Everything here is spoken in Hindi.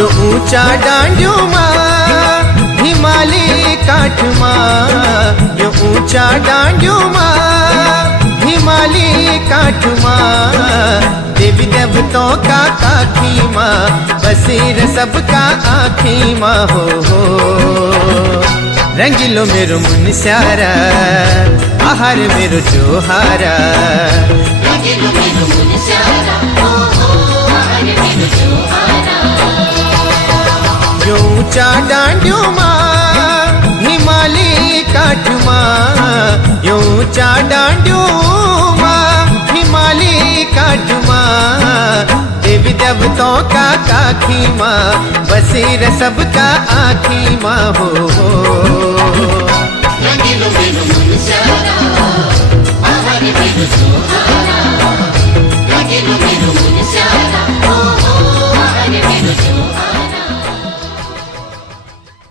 यो ऊंचा डांडियो माँ हिमालय काठ माँ, यो ऊंचा डांडियो माँ हिमालय काठ माँ। देवी देवतों का काखी माँ, बसेर सबका आखी माँ हो। रंगीलो मेरो मन स्यारा, आहार मेरो जोहारा। रंगीलो मेरो मन स्यारा, आहार मेरो जोहारा। यो ऊंचा डांडियो माँ हिमालय काठ माँ, यो ऊंचा डांडियो माँ हिमालय काठ माँ। देवी देवतों का काखी माँ, बसेर सबका आखी माँ हो। रंगीलो मेरो मन स्यारा, आहार मेरो जोहारा।